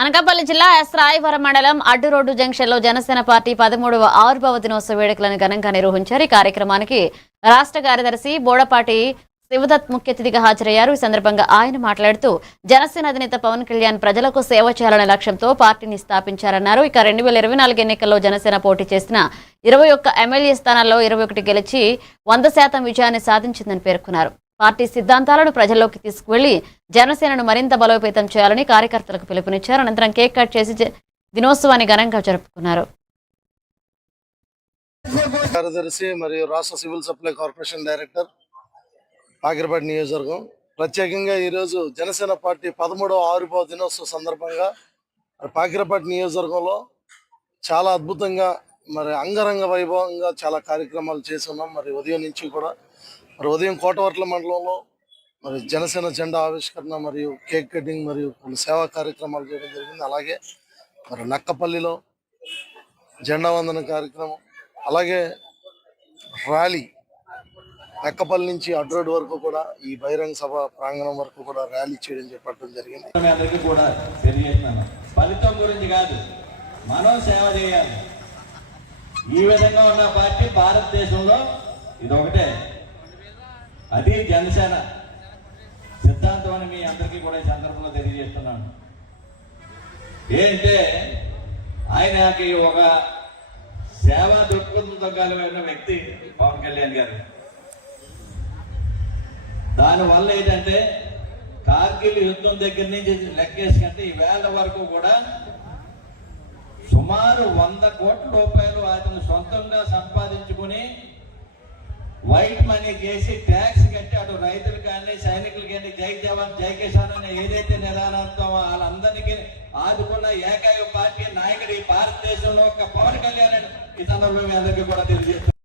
అనకాపల్లి జిల్లా ఎస్రాయవరం మండలం అడ్డు రోడ్డు జంక్షన్ లో జనసేన పార్టీ 13వ ఆవిర్భావ దినోత్సవ వేడుకలను ఘనంగా నిర్వహించారు. ఈ కార్యక్రమానికి రాష్ట్ర కార్యదర్శి బోడపాటి శివదత్ ముఖ్య అతిథిగా హాజరయ్యారు. ఈ సందర్భంగా ఆయన మాట్లాడుతూ జనసేన అధినేత పవన్ కళ్యాణ్ ప్రజలకు సేవ చేయాలనే లక్ష్యంతో పార్టీని స్థాపించారన్నారు. ఇక 2024 ఎన్నికల్లో జనసేన పోటీ చేసిన 21 ఎమ్మెల్యే స్థానాల్లో 21 గెలిచి 100% విజయాన్ని సాధించిందని పేర్కొన్నారు. పార్టీ సిద్ధాంతాలను ప్రజల్లోకి తీసుకువెళ్లి జనసేనను మరింత బలోపేతం చేయాలని కార్యకర్తలకు పిలుపునిచ్చారు. అనంతరం కేక్ కట్ చేసి దినోత్సవాన్ని ఘనంగా జరుపుకున్నారు. కార్యదర్శి మరియు రాష్ట్ర civil supply corporation director Pakirapeta నియోజకవర్గం ప్రత్యేకంగా ఈరోజు జనసేన పార్టీ 13వ ఆవిర్భావ దినోత్సవ సందర్భంగా పాకిరపేట నియోజకవర్గంలో చాలా అద్భుతంగా అంగరంగ వైభవంగా చాలా కార్యక్రమాలు చేసి ఉన్నాం. ఉదయం నుంచి కూడా ఉదయం కోటవర్ల మండలంలో జనసేన జెండా ఆవిష్కరణ మరియు కేక్ కటింగ్ మరియు కొన్ని సేవా కార్యక్రమాలు చేయడం జరిగింది. అలాగే నక్కపల్లిలో జెండా వందన కార్యక్రమం, అలాగే ర్యాలీ నక్కపల్లి నుంచి అడ్డు రోడ్డు వరకు కూడా ఈ బహిరంగ సభ ప్రాంగణం వరకు కూడా ర్యాలీ చేయడం చేపట్టడం జరిగింది. ఫలితం గురించి కాదు, మనం సేవ చేయాలి. ఈ విధంగా ఉన్న పార్టీ భారతదేశంలో ఇది ఒకటే, అది జనసేన సిద్ధాంతం అని మీ అందరికీ కూడా ఈ సందర్భంలో తెలియజేస్తున్నాను. ఏంటంటే ఆయనకి ఒక సేవా దృక్పథంతో కలిగిన వ్యక్తి పవన్ కళ్యాణ్ గారు. దానివల్ల ఏంటంటే కార్గిల్ యుద్ధం దగ్గర నుంచి లెక్కేసుకుంటే ఈ వేళ వరకు కూడా సుమారు 100 కోట్ల రూపాయలు అతను సొంతంగా సంపాదించుకుని వైట్ మనీ చేసి ట్యాక్స్ కట్టి అటు రైతులు కానీ సైనికులు కానీ జై జవాన్ జై కిసాన్ అనే ఏదైతే నిదానంతో వాళ్ళందరికీ ఆదుకున్న ఏకైక పార్టీ నాయకుడు ఈ భారతదేశంలో ఒక పవన్ కళ్యాణ్ ఈ సందర్భంగా అందరికీ కూడా తెలియజేస్తున్నారు.